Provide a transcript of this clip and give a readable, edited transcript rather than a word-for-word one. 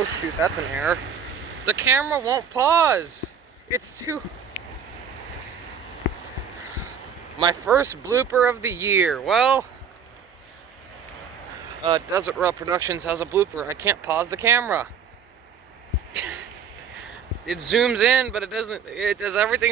Oh shoot, that's an error. The camera won't pause. It's too... My first blooper of the year. Well, Desert Raw Productions has a blooper. I can't pause the camera. It zooms in, but it doesn't. It does everything